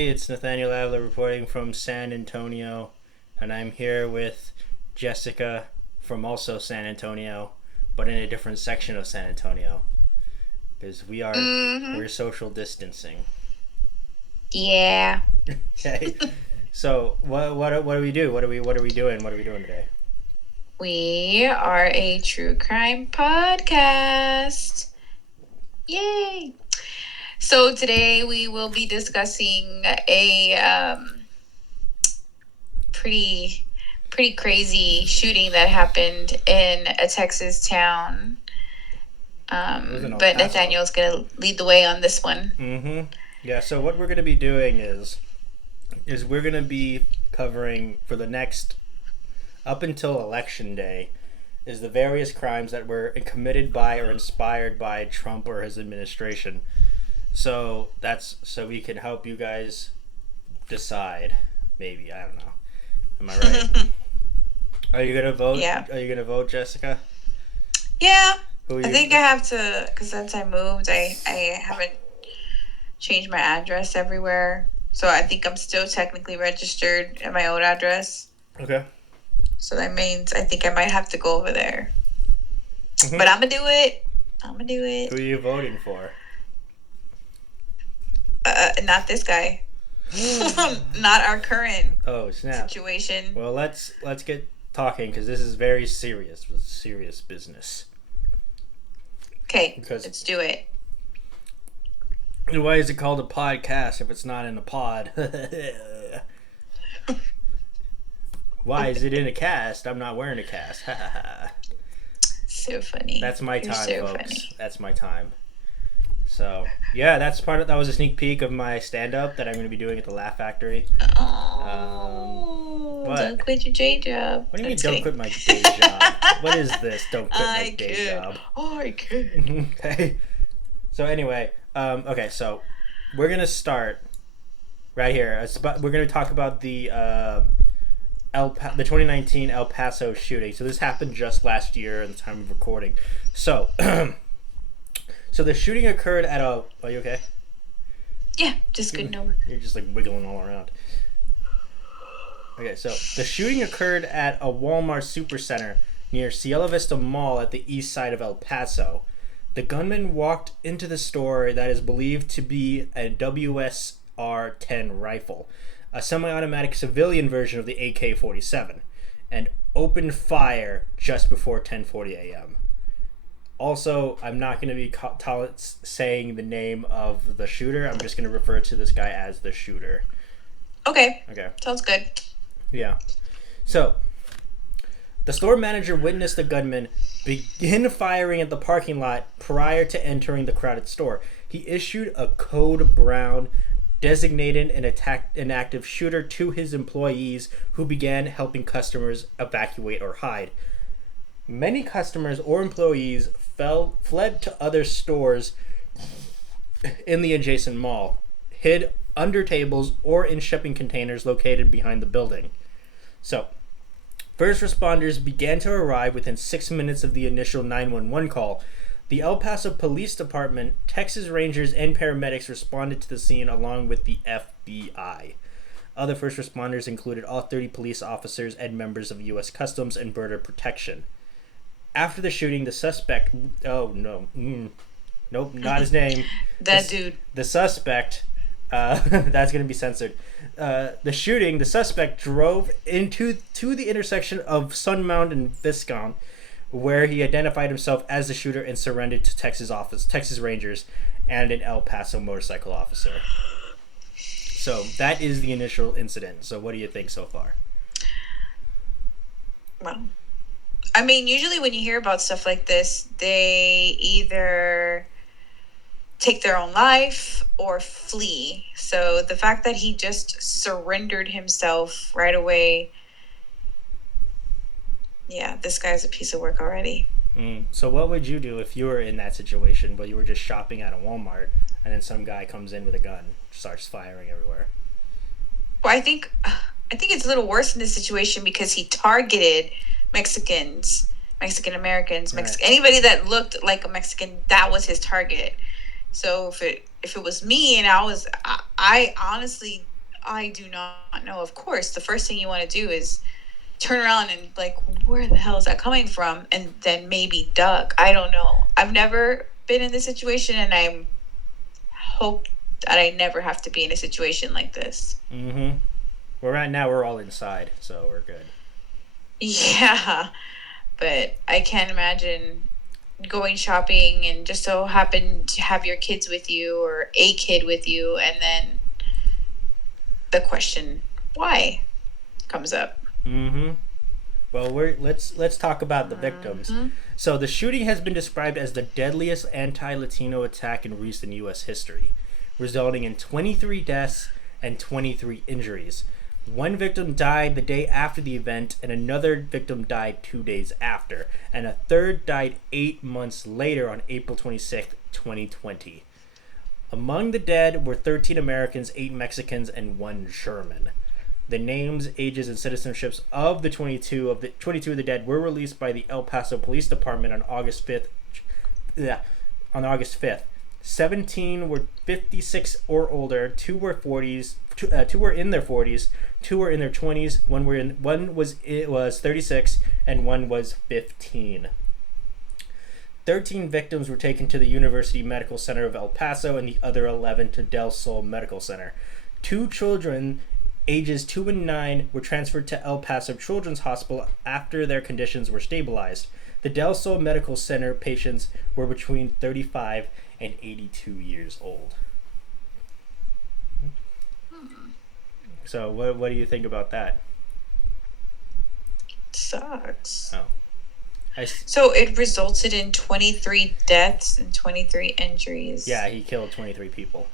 everybody. It's Nathaniel Avila reporting from San Antonio, and I'm here with Jessica from also San Antonio, but in a different section of San Antonio, because we're social distancing. Yeah. Okay. So what do we do? What are we doing? What are we doing today? We are a true crime podcast. Yay. So today we will be discussing a pretty crazy shooting that happened in a Texas town. But Nathaniel's going to lead the way on this one. Mm-hmm. Yeah, so what we're going to be doing is we're going to be covering for the next up until election day is the various crimes that were committed by or inspired by Trump or his administration. So that's so we can help you guys decide. Maybe, I don't know. Am I right? Are you gonna vote? Yeah. Are you gonna vote, Jessica? Yeah. I think I have to, because since I moved, I haven't changed my address everywhere. So I think I'm still technically registered at my old address. Okay. So that means I think I might have to go over there. Mm-hmm. But I'm going to do it. Who are you voting for? Not this guy. Not our current situation. Well, let's get talking, because this is very serious. With serious business. Okay, let's do it. Why is it called a podcast if it's not in a pod? Why is it in a cast? I'm not wearing a cast. So funny. That's my time, folks. Funny. That's my time. So, yeah, that was a sneak peek of my stand-up that I'm going to be doing at the Laugh Factory. Don't quit your day job. What do you mean, don't quit my day job? What is this? Don't quit my day job. I could. Okay. So, anyway, so we're going to start right here. We're going to talk about the 2019 El Paso shooting. So, this happened just last year at the time of recording. So, So the shooting occurred at a... Are you okay? Yeah, just good over. You're just like wiggling all around. Okay, so the shooting occurred at a Walmart supercenter near Cielo Vista Mall at the east side of El Paso. The gunman walked into the store that is believed to be a WSR-10 rifle, a semi-automatic civilian version of the AK-47, and opened fire just before 10:40 a.m. Also, I'm not going to be saying the name of the shooter. I'm just going to refer to this guy as the shooter. Okay. Sounds good. Yeah. So, the store manager witnessed the gunman begin firing at the parking lot prior to entering the crowded store. He issued a code brown, designated an active shooter to his employees, who began helping customers evacuate or hide. Many customers or employees fled to other stores in the adjacent mall, hid under tables or in shipping containers located behind the building. So, first responders began to arrive within 6 minutes of the initial 911 call. The El Paso Police Department, Texas Rangers, and paramedics responded to the scene along with the FBI. Other first responders included all 30 police officers and members of U.S. Customs and Border Protection. After the shooting, the suspect... Oh, no. Nope, not his name. Dude. The suspect... that's going to be censored. The suspect drove to the intersection of Sunmount and Viscount, where he identified himself as the shooter and surrendered to Texas Rangers, and an El Paso motorcycle officer. So, that is the initial incident. So, what do you think so far? Well... I mean, usually when you hear about stuff like this, they either take their own life or flee. So the fact that he just surrendered himself right away, yeah, this guy's a piece of work already. So what would you do if you were in that situation where you were just shopping at a Walmart and then some guy comes in with a gun, starts firing everywhere? Well, I think it's a little worse in this situation because he targeted Mexicans, Mexican Americans, anybody that looked like a Mexican, that was his target. So if it was me and I honestly I do not know. Of course, the first thing you want to do is turn around and like, where the hell is that coming from? And then maybe duck. I don't know. I've never been in this situation, and I hope that I never have to be in a situation like this. Mm-hmm. Well, right now we're all inside, so we're good. Yeah, but I can't imagine going shopping and just so happen to have your kids with you or a kid with you, and then the question why comes up. Mm-hmm. Well, let's talk about the victims. So the shooting has been described as the deadliest anti-Latino attack in recent U.S. history, resulting in 23 deaths and 23 injuries. One victim died the day after the event, and another victim died 2 days after, and a third died 8 months later on April 26th, 2020. Among the dead were 13 Americans, 8 Mexicans, and 1 German. The names, ages, and citizenships of the 22 of the dead were released by the El Paso Police Department on August 5th. On August 5th. 17 were 56 or older, 2 were 40s, 2 were in their 40s, 2 were in their 20s, one was 36 and one was 15. 13 victims were taken to the University Medical Center of El Paso and the other 11 to Del Sol Medical Center. 2 children ages 2 and 9 were transferred to El Paso Children's Hospital after their conditions were stabilized. The Del Sol Medical Center patients were between 35 and 82 years old. So what do you think about that? Sucks. Oh. So it resulted in 23 deaths and 23 injuries. Yeah, he killed 23 people.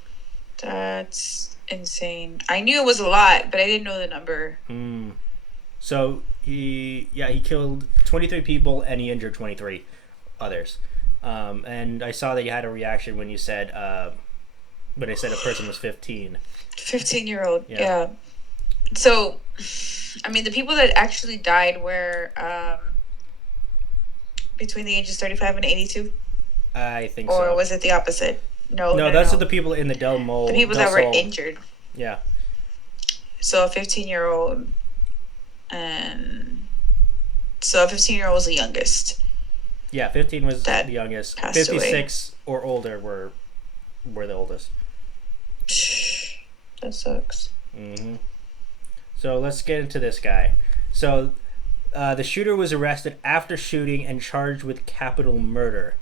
That's insane. I knew it was a lot, but I didn't know the number. So he killed 23 people and he injured 23 others. And I saw that you had a reaction when you said when I said a person was 15. 15-year-old. Yeah. So, I mean, the people that actually died were between the ages 35 and 82. I think so. Or was it the opposite? No, those are the people in the Del Sol. The people that were injured. Yeah. So a 15-year-old, and so a 15-year-old was the youngest. Yeah, 15 was the youngest. 56 away. Or older were the oldest. That sucks. Mm-hmm. So let's get into this guy. So the shooter was arrested after shooting and charged with capital murder.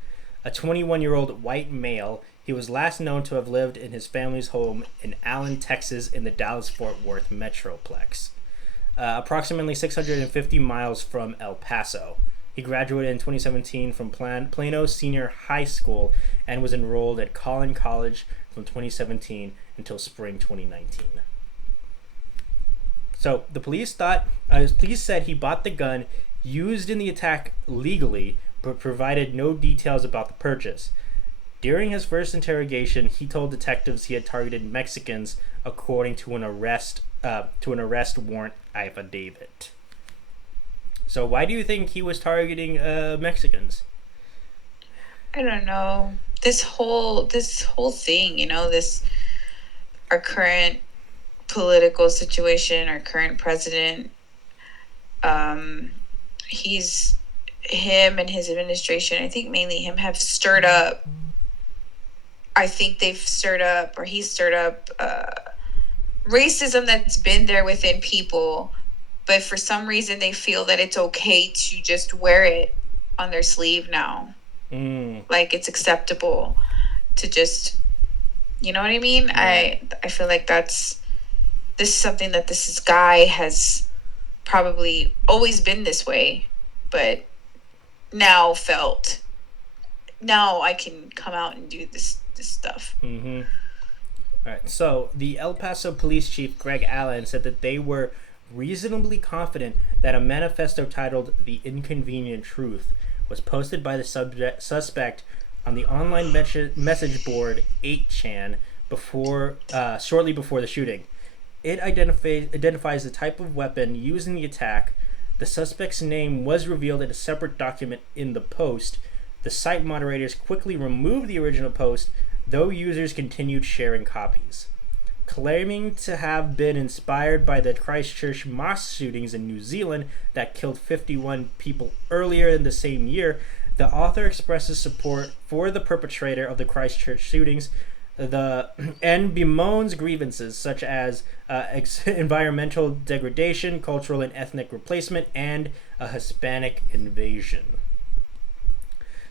A 21-year-old white male. He was last known to have lived in his family's home in Allen, Texas, in the Dallas-Fort Worth Metroplex, approximately 650 miles from El Paso. He graduated in 2017 from Plano Senior High School and was enrolled at Collin College from 2017 until spring 2019. So the police said he bought the gun used in the attack legally, but provided no details about the purchase. During his first interrogation, he told detectives he had targeted Mexicans, according to an arrest warrant affidavit. So why do you think he was targeting Mexicans? I don't know. This whole thing, our current political situation, our current president, him and his administration, I think mainly him, have stirred up. I think he's stirred up racism that's been there within people, but for some reason they feel that it's okay to just wear it on their sleeve now. Like it's acceptable to just, you know what I mean? Yeah. I feel like this is something that this guy has probably always been this way, but now I can come out and do this stuff. Mm-hmm. All right. So the El Paso police chief, Greg Allen, said that they were reasonably confident that a manifesto titled "The Inconvenient Truth" was posted by the suspect on the online message board 8chan shortly before the shooting. It identifies the type of weapon used in the attack. The suspect's name was revealed in a separate document in the post. The site moderators quickly removed the original post, though users continued sharing copies. Claiming to have been inspired by the Christchurch mosque shootings in New Zealand that killed 51 people earlier in the same year, the author expresses support for the perpetrator of the Christchurch shootings and bemoans grievances such as environmental degradation, cultural and ethnic replacement, and a Hispanic invasion.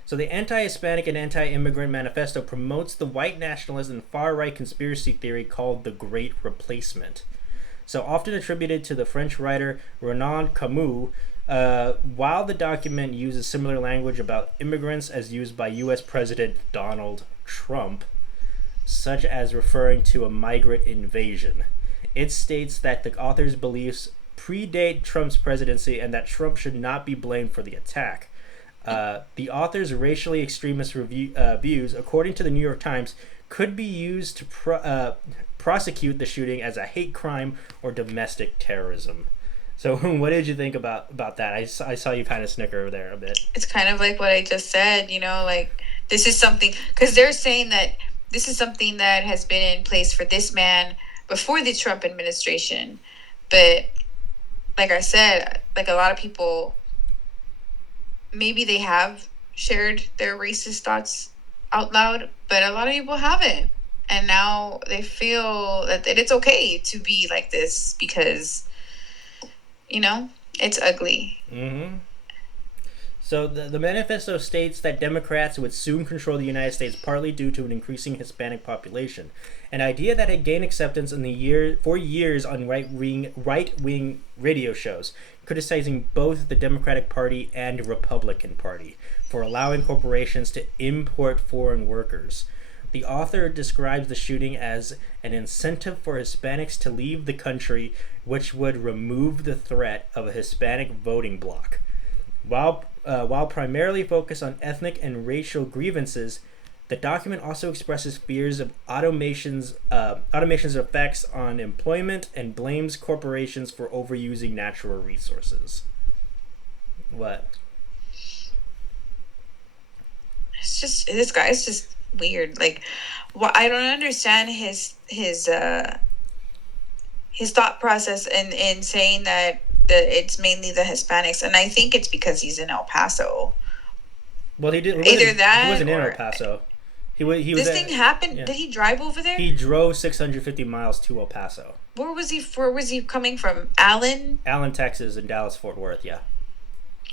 So the anti-Hispanic and anti-immigrant manifesto promotes the white nationalist and far-right conspiracy theory called the Great Replacement. So often attributed to the French writer Renan Camus, while the document uses similar language about immigrants as used by U.S. President Donald Trump, such as referring to a migrant invasion. It states that the author's beliefs predate Trump's presidency and that Trump should not be blamed for the attack. The author's racially extremist views, according to the New York Times, could be used to prosecute the shooting as a hate crime or domestic terrorism. So what did you think about that? I saw you kind of snicker there a bit. It's kind of like what I just said, like this is something, because they're saying that this is something that has been in place for this man before the Trump administration. But like I said, like a lot of people, maybe they have shared their racist thoughts out loud, but a lot of people haven't. And now they feel that it's okay to be like this because, it's ugly. Mm-hmm. So the manifesto states that Democrats would soon control the United States partly due to an increasing Hispanic population, an idea that had gained acceptance for years on right-wing radio shows, criticizing both the Democratic Party and Republican Party for allowing corporations to import foreign workers. The author describes the shooting as an incentive for Hispanics to leave the country, which would remove the threat of a Hispanic voting bloc. While primarily focused on ethnic and racial grievances, the document also expresses fears of automation's effects on employment and blames corporations for overusing natural resources. What? It's just, this guy's just weird. Like, I don't understand his thought process in saying that it's mainly the Hispanics, and I think it's because he's in El Paso. Well, he did. He wasn't in El Paso. He was. This thing happened. Yeah. Did he drive over there? He drove 650 miles to El Paso. Where was he coming from? Allen, Texas, and Dallas, Fort Worth. Yeah.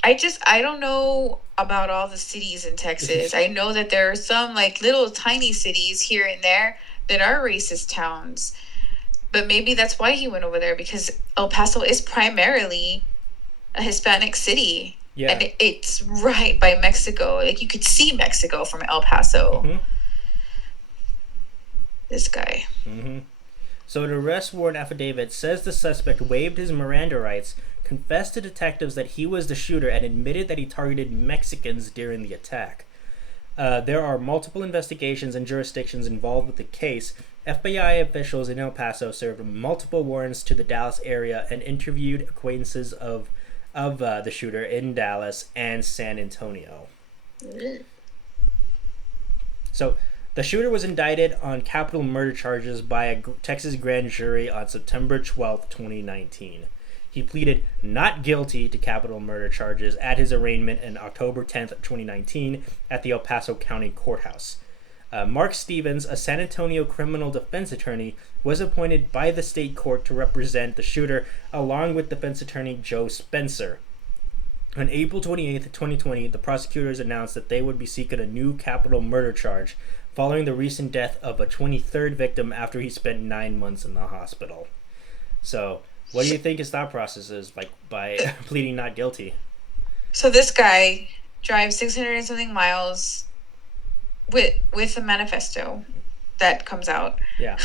I don't know about all the cities in Texas. I know that there are some like little tiny cities here and there that are racist towns. But maybe that's why he went over there, because El Paso is primarily a Hispanic city. Yeah. And it's right by Mexico. Like, you could see Mexico from El Paso. Mm-hmm. This guy. Mm-hmm. So an arrest warrant affidavit says the suspect waived his Miranda rights, confessed to detectives that he was the shooter, and admitted that he targeted Mexicans during the attack. There are multiple investigations and jurisdictions involved with the case. FBI officials in El Paso served multiple warrants to the Dallas area and interviewed acquaintances of the shooter in Dallas and San Antonio. So the shooter was indicted on capital murder charges by a Texas grand jury on September 12th, 2019. He pleaded not guilty to capital murder charges at his arraignment on October 10th, 2019 at the El Paso County Courthouse. Mark Stevens, a San Antonio criminal defense attorney, was appointed by the state court to represent the shooter, along with defense attorney Joe Spencer. On April 28th, 2020, the prosecutors announced that they would be seeking a new capital murder charge following the recent death of a 23rd victim after he spent 9 months in the hospital. So, what do you think his thought process is by pleading not guilty? So this guy drives 600 and something miles with a manifesto that comes out. Yeah.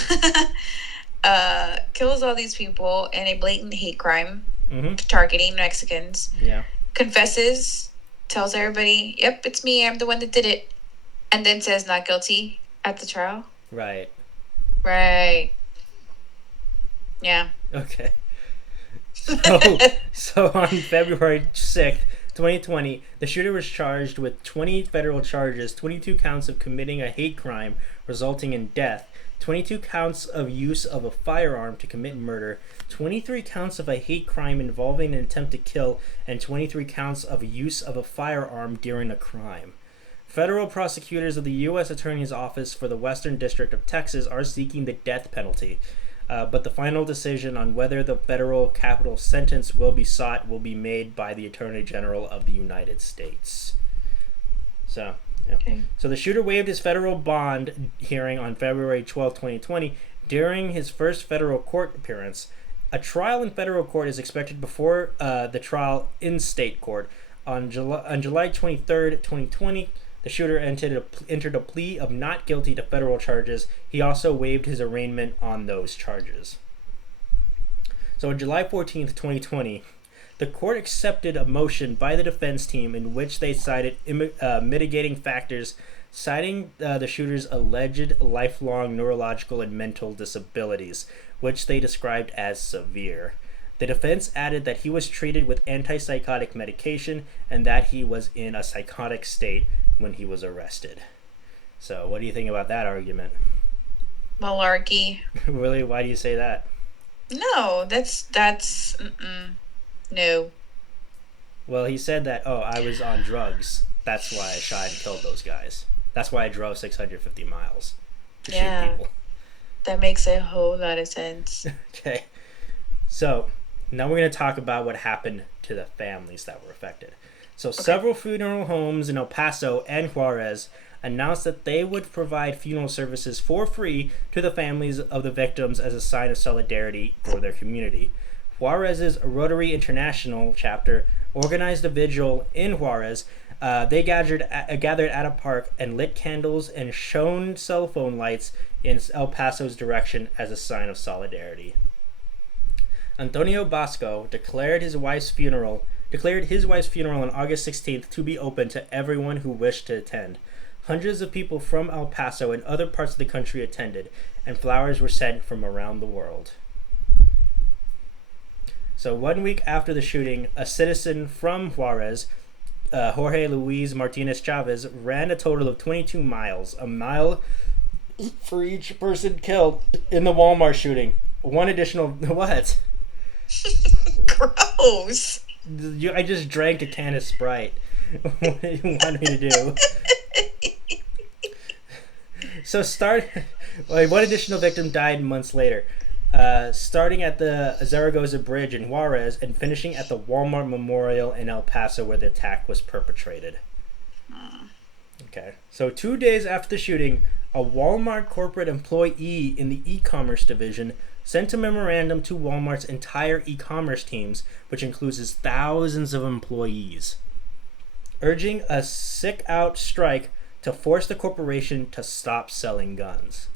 Kills all these people in a blatant hate crime, mm-hmm. targeting Mexicans. Yeah. Confesses, tells everybody, yep, it's me, I'm the one that did it, and then says not guilty at the trial. Right. Yeah. Okay. So on February 6th, 2020, the shooter was charged with 20 federal charges, 22 counts of committing a hate crime resulting in death, 22 counts of use of a firearm to commit murder, 23 counts of a hate crime involving an attempt to kill, and 23 counts of use of a firearm during a crime. Federal prosecutors of the U.S. Attorney's Office for the Western District of Texas are seeking the death penalty, but the final decision on whether the federal capital sentence will be sought will be made by the Attorney General of the United States. So, yeah. Okay. So the shooter waived his federal bond hearing on February 12, 2020, during his first federal court appearance. A trial in federal court is expected before the trial in state court. On July 23rd, 2020, the shooter entered a plea of not guilty to federal charges. He also waived his arraignment on those charges. So on July 14th, 2020, the court accepted a motion by the defense team in which they cited mitigating factors, citing the shooter's alleged lifelong neurological and mental disabilities, which they described as severe. The defense added that he was treated with antipsychotic medication and that he was in a psychotic state when he was arrested. So, what do you think about that argument? Malarkey. Really? Why do you say that? No, that's no. Well, he said that, I was on drugs. That's why I shot and killed those guys. That's why I drove 650 miles to shoot people. That makes a whole lot of sense. Okay. So, now we're going to talk about what happened to the families that were affected. So, several funeral homes in El Paso and Juarez announced that they would provide funeral services for free to the families of the victims as a sign of solidarity for their community. Juarez's Rotary International chapter organized a vigil in Juarez. They gathered at a park and lit candles and shone cell phone lights in El Paso's direction as a sign of solidarity. Antonio Bosco declared his wife's funeral on August 16th to be open to everyone who wished to attend. Hundreds of people from El Paso and other parts of the country attended, and flowers were sent from around the world. So 1 week after the shooting, a citizen from Juarez, Jorge Luis Martinez Chavez, ran a total of 22 miles, a mile for each person killed in the Walmart shooting. One additional... What? Gross. I just drank a can of Sprite. What do you want me to do? So one additional victim died months later, starting at the Zaragoza Bridge in Juarez and finishing at the Walmart Memorial in El Paso where the attack was perpetrated. Okay. So 2 days after the shooting, a Walmart corporate employee in the e-commerce division sent a memorandum to Walmart's entire e-commerce teams, which includes thousands of employees, urging a sick-out strike to force the corporation to stop selling guns.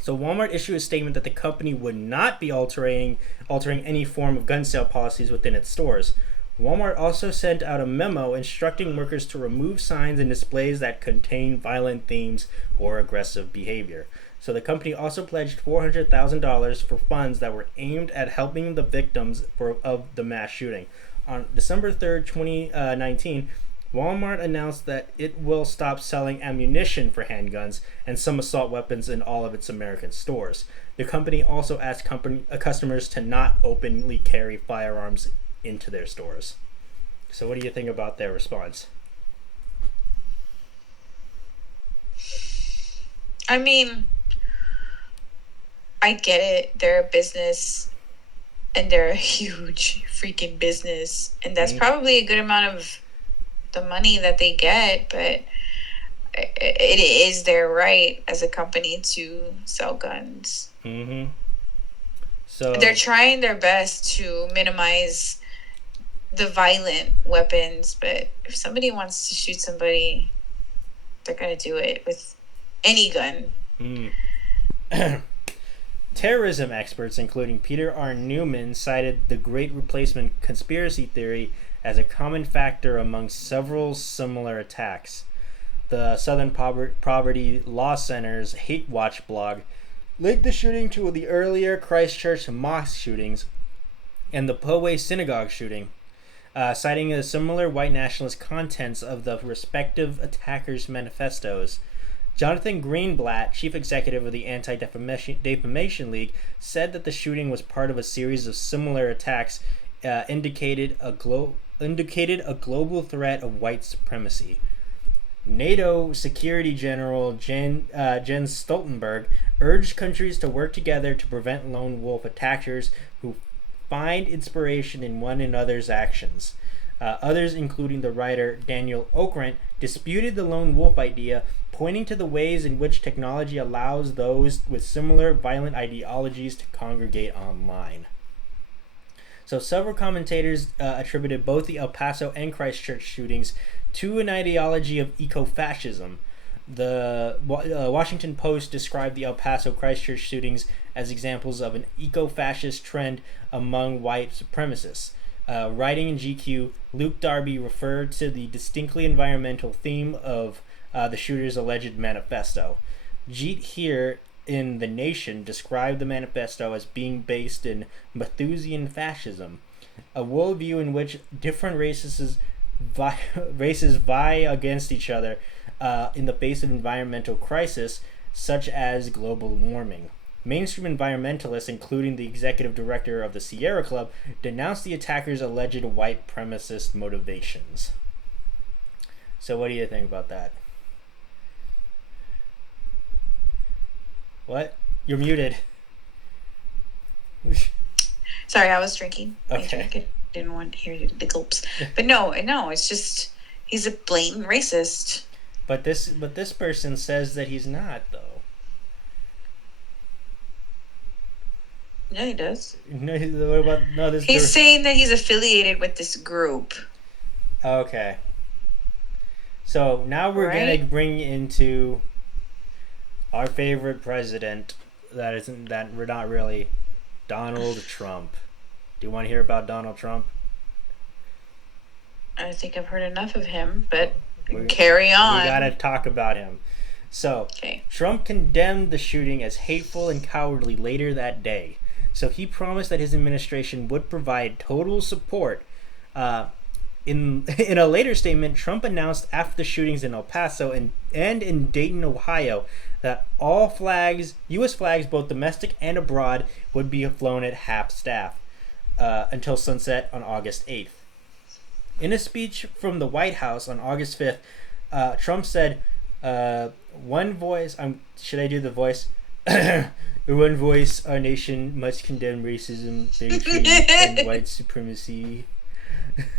So Walmart issued a statement that the company would not be altering any form of gun sale policies within its stores. Walmart also sent out a memo instructing workers to remove signs and displays that contain violent themes or aggressive behavior. So the company also pledged $400,000 for funds that were aimed at helping the victims of the mass shooting. On December 3rd, 2019, Walmart announced that it will stop selling ammunition for handguns and some assault weapons in all of its American stores. The company also asked customers to not openly carry firearms into their stores. So what do you think about their response? I mean, I get it. They're a business and they're a huge freaking business. And that's probably a good amount of the money that they get, but it is their right as a company to sell guns. Mm-hmm. So they're trying their best to minimize the violent weapons, but if somebody wants to shoot somebody, they're going to do it with any gun. Terrorism experts, including Peter R. Newman, cited the Great Replacement conspiracy theory as a common factor among several similar attacks. The Southern Poverty Law Center's Hate Watch blog linked the shooting to the earlier Christchurch mosque shootings and the Poway synagogue shooting, citing the similar white nationalist contents of the respective attackers' manifestos. Jonathan Greenblatt, chief executive of the Anti-Defamation League, said that the shooting was part of a series of similar attacks, indicated a global threat of white supremacy. NATO Security General Jens Stoltenberg urged countries to work together to prevent lone wolf attackers who find inspiration in one another's actions. Others, including the writer Daniel Okrent, disputed the lone wolf idea, pointing to the ways in which technology allows those with similar violent ideologies to congregate online. So several commentators attributed both the El Paso and Christchurch shootings to an ideology of eco-fascism. The Washington Post described the El Paso Christchurch shootings as examples of an eco-fascist trend among white supremacists. Writing in GQ, Luke Darby referred to the distinctly environmental theme of the shooter's alleged manifesto. Jeet here in The Nation described the manifesto as being based in Malthusian fascism, a worldview in which different races vie against each other in the face of environmental crisis, such as global warming. Mainstream environmentalists, including the executive director of the Sierra Club, denounced the attackers' alleged white supremacist motivations. So what do you think about that? What? You're muted. Sorry, I was drinking. Okay. I didn't want to hear the gulps. But no, it's just he's a blatant racist. But this person says that he's not, though. Yeah, he does. No, what about this? He's saying that he's affiliated with this group. Okay. So now we're gonna bring into our favorite president. That we're not really Donald Trump. Do you want to hear about Donald Trump? I think I've heard enough of him, but carry on. We gotta talk about him. So, okay. Trump condemned the shooting as hateful and cowardly later that day. So he promised that his administration would provide total support. In a later statement, Trump announced after the shootings in El Paso and in Dayton, Ohio, that all flags, U.S. flags, both domestic and abroad, would be flown at half staff until sunset on August 8th. In a speech from the White House on August 5th, Trump said, one voice, should I do the voice? One voice, our nation must condemn racism, bigotry, and white supremacy.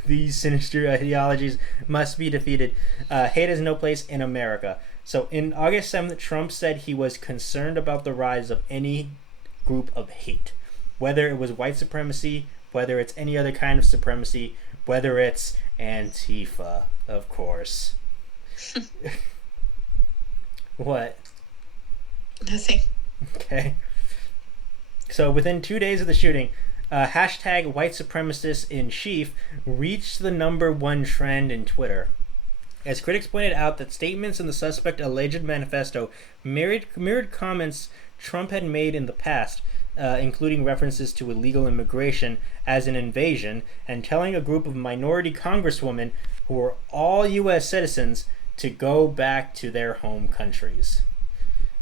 These sinister ideologies must be defeated. Hate has no place in America. So in August 7th, Trump said he was concerned about the rise of any group of hate, whether it was white supremacy, whether it's any other kind of supremacy, whether it's Antifa, of course. What? Nothing. Okay. So within 2 days of the shooting, hashtag white supremacist in chief reached the #1 trend in Twitter. As critics pointed out that statements in the suspect alleged manifesto mirrored comments Trump had made in the past, including references to illegal immigration as an invasion and telling a group of minority congresswomen who were all U.S. citizens to go back to their home countries.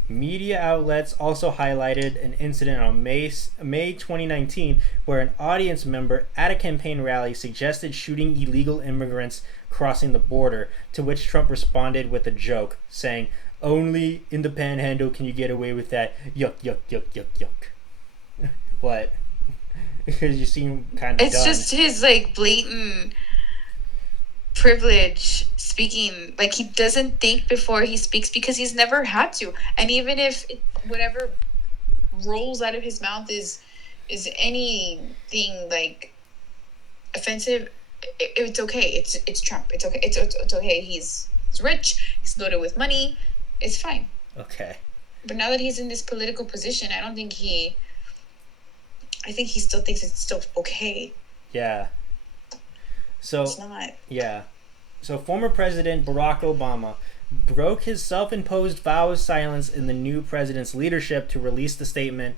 Media outlets also highlighted an incident on May 2019 where an audience member at a campaign rally suggested shooting illegal immigrants crossing the border, to which Trump responded with a joke, saying, "Only in the panhandle can you get away with that. Yuck, yuck, yuck, yuck, yuck." What? Because you seem kind of It's just his, blatant privilege speaking. He doesn't think before he speaks because he's never had to. And even if whatever rolls out of his mouth is anything, offensive, it's okay. It's Trump. It's okay. It's okay. He's rich. He's loaded with money. It's fine. Okay. But now that he's in this political position, I think he still thinks it's still okay. Yeah. So it's not. Yeah. So former President Barack Obama broke his self-imposed vow of silence in the new president's leadership to release the statement.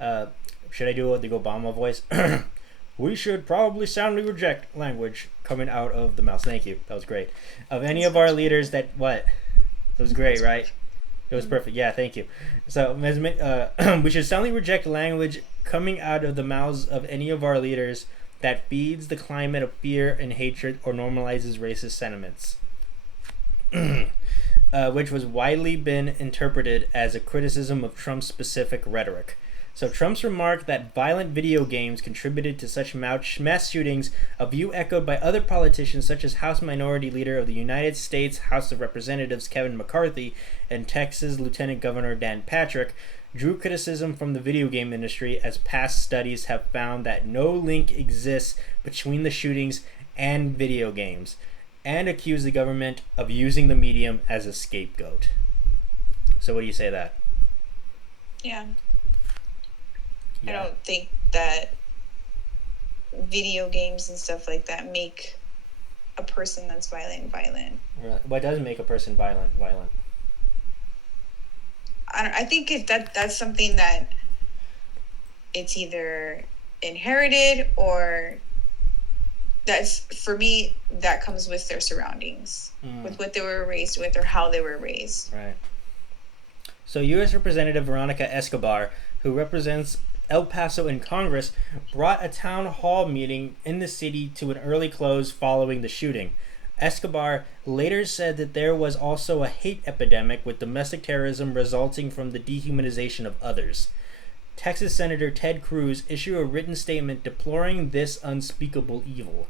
Should I do the Obama voice? We should probably soundly reject language coming out of the mouth. Thank you. That was great. Of any of our leaders that... What? That was great, right? It was perfect. Yeah, thank you. So, we should soundly reject language coming out of the mouths of any of our leaders that feeds the climate of fear and hatred or normalizes racist sentiments, which was widely been interpreted as a criticism of Trump's specific rhetoric. So Trump's remark that violent video games contributed to such mass shootings, a view echoed by other politicians such as House Minority Leader of the United States House of Representatives Kevin McCarthy and Texas Lieutenant Governor Dan Patrick, drew criticism from the video game industry as past studies have found that no link exists between the shootings and video games, and accused the government of using the medium as a scapegoat. So what do you say to that? Yeah. I don't think that video games and stuff like that make a person that's violent. What does make a person violent? I think if that's something that it's either inherited or that's, for me, that comes with their surroundings, with what they were raised with or how they were raised. Right. So U.S. Representative Veronica Escobar, who represents El Paso in Congress, brought a town hall meeting in the city to an early close following the shooting. Escobar later said that there was also a hate epidemic with domestic terrorism resulting from the dehumanization of others. Texas Senator Ted Cruz issued a written statement deploring this unspeakable evil.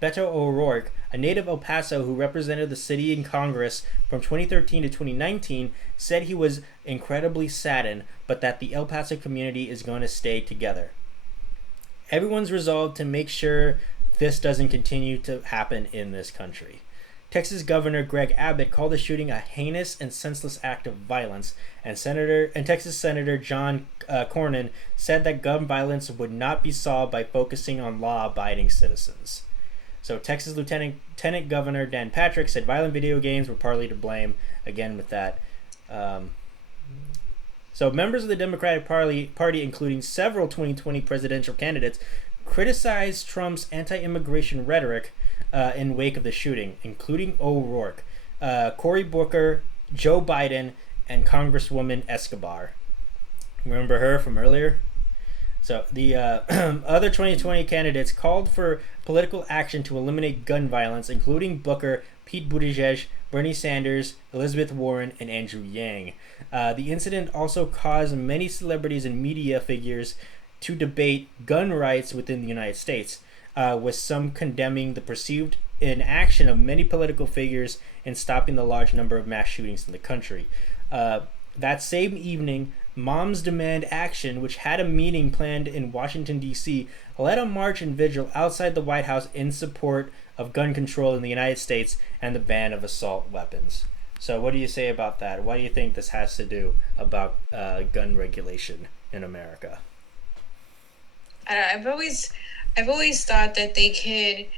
Beto O'Rourke, a native El Paso who represented the city in Congress from 2013 to 2019, said he was incredibly saddened, but that the El Paso community is going to stay together. Everyone's resolved to make sure this doesn't continue to happen in this country. Texas Governor Greg Abbott called the shooting a heinous and senseless act of violence, and Texas Senator John Cornyn said that gun violence would not be solved by focusing on law-abiding citizens. So Texas Lieutenant Governor Dan Patrick said violent video games were partly to blame, again with that. So members of the Democratic Party, including several 2020 presidential candidates, criticized Trump's anti-immigration rhetoric in wake of the shooting, including O'Rourke, Cory Booker, Joe Biden, and Congresswoman Escobar. Remember her from earlier? So the other 2020 candidates called for political action to eliminate gun violence, including Booker, Pete Buttigieg, Bernie Sanders, Elizabeth Warren, and Andrew Yang. The incident also caused many celebrities and media figures to debate gun rights within the United States, with some condemning the perceived inaction of many political figures in stopping the large number of mass shootings in the country. That same evening, Moms Demand Action, which had a meeting planned in Washington, D.C., led a march and vigil outside the White House in support of gun control in the United States and the ban of assault weapons. So what do you say about that? What do you think this has to do about gun regulation in America? I've always thought that they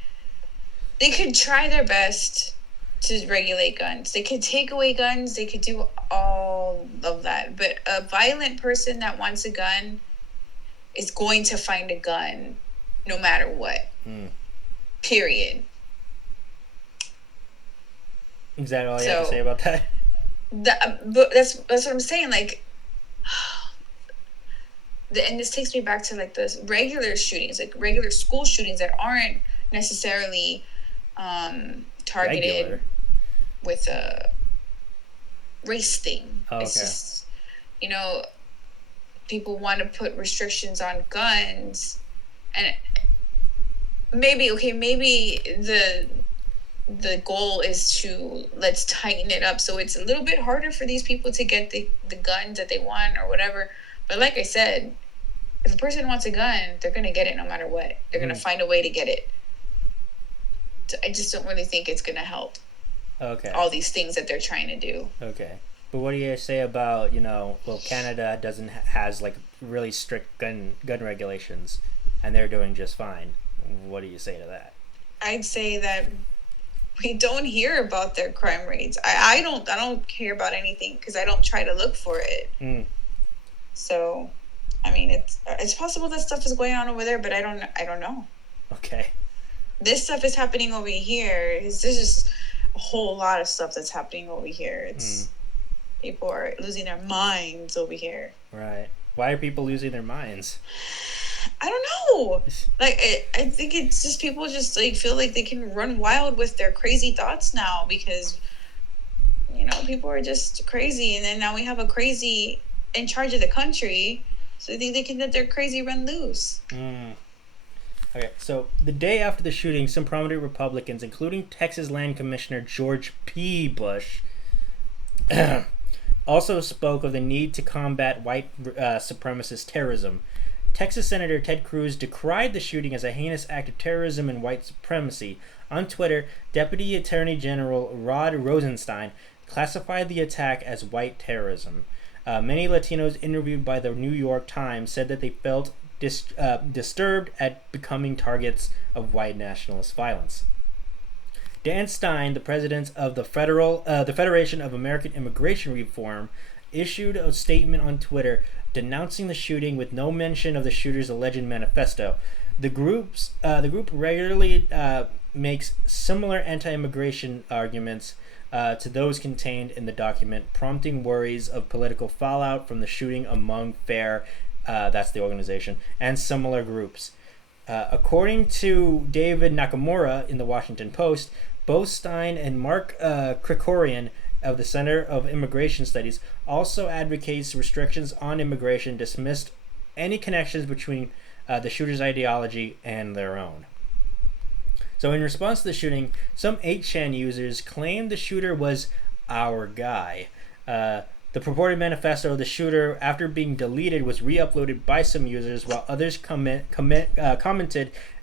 could try their best to regulate guns. They could take away guns. They could do all of that. But a violent person that wants a gun is going to find a gun no matter what. Period. Is that all you have to say about that? But that's what I'm saying. Like, and this takes me back to like the regular shootings, like regular school shootings that aren't necessarily targeted regular with a race thing. Oh, okay. It's just, people want to put restrictions on guns, and maybe the goal is to let's tighten it up so it's a little bit harder for these people to get the guns that they want or whatever. But like I said, if a person wants a gun, they're going to get it no matter what. They're going to find a way to get it. So I just don't really think it's going to help. Okay. All these things that they're trying to do. Okay. But what do you say about, Canada has like really strict gun regulations and they're doing just fine. What do you say to that? I'd say that we don't hear about their crime rates. I don't hear about anything because I don't try to look for it. So, I mean, it's possible that stuff is going on over there, but I don't know. Okay. This stuff is happening over here. There's just a whole lot of stuff that's happening over here. People are losing their minds over here. Right. Why are people losing their minds? I don't know. Like, I think it's just people just like feel like they can run wild with their crazy thoughts now because, people are just crazy. And then now we have a crazy in charge of the country. So they think they can let their crazy run loose. Okay, so the day after the shooting, some prominent Republicans, including Texas Land Commissioner George P. Bush, also spoke of the need to combat white supremacist terrorism. Texas Senator Ted Cruz decried the shooting as a heinous act of terrorism and white supremacy. On Twitter, Deputy Attorney General Rod Rosenstein classified the attack as white terrorism. Many Latinos interviewed by the New York Times said that they felt disturbed at becoming targets of white nationalist violence. Dan Stein, the president of the Federation of American Immigration Reform, issued a statement on Twitter denouncing the shooting with no mention of the shooter's alleged manifesto. The group regularly makes similar anti-immigration arguments to those contained in the document, prompting worries of political fallout from the shooting among that's the organization, and similar groups. According to David Nakamura in the Washington Post, both Stein and Mark Krikorian of the Center of Immigration Studies also advocates restrictions on immigration, dismissed any connections between the shooter's ideology and their own. So in response to the shooting, some 8chan users claimed the shooter was our guy. The purported manifesto of the shooter, after being deleted, was re-uploaded by some users, while others commented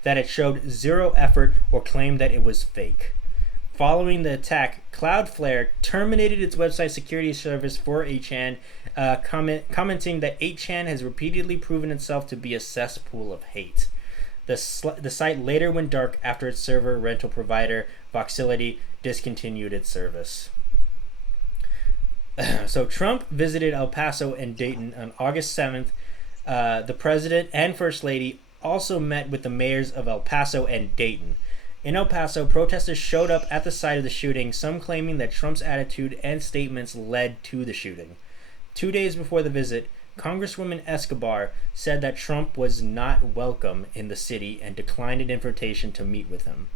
that it showed zero effort or claimed that it was fake. Following the attack, Cloudflare terminated its website security service for 8chan, commenting that 8chan has repeatedly proven itself to be a cesspool of hate. The site later went dark after its server rental provider, Voxility, discontinued its service. So Trump visited El Paso and Dayton on August 7th. The president and first lady also met with the mayors of El Paso and Dayton. In El Paso, protesters showed up at the site of the shooting, some claiming that Trump's attitude and statements led to the shooting. 2 days before the visit, Congresswoman Escobar said that Trump was not welcome in the city and declined an invitation to meet with him.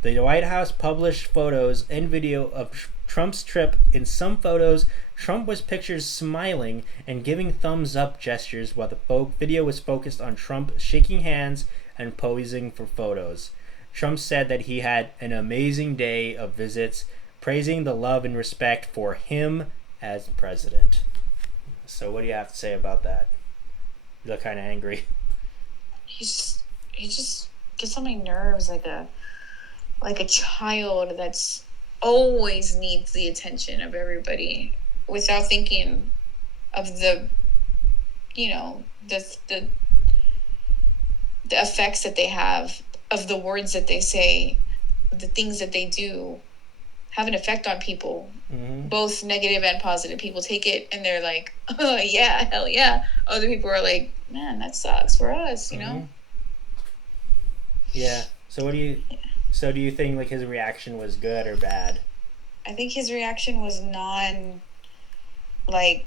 The White House published photos and video of Trump's trip. In some photos, Trump was pictured smiling and giving thumbs-up gestures, while the video was focused on Trump shaking hands and posing for photos. Trump said that he had an amazing day of visits, praising the love and respect for him as president. So what do you have to say about that? You look kind of angry. He just gets on my nerves like a child that's always needs the attention of everybody without thinking of the effects that they have, of the words that they say, the things that they do have an effect on people, both negative and positive. People take it and they're like, oh yeah, hell yeah. Other people are like, man, that sucks for us, you know? Yeah. So do you think like his reaction was good or bad? I think his reaction was like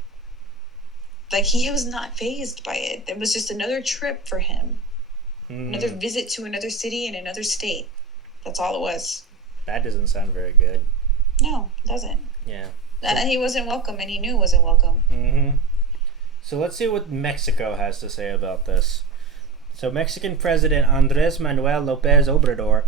he was not fazed by it. It was just another trip for him. Another visit to another city and another state. That's all it was. That doesn't sound very good. No, it doesn't. Yeah. And he wasn't welcome, and he knew wasn't welcome. So let's see what Mexico has to say about this. So Mexican President Andrés Manuel López Obrador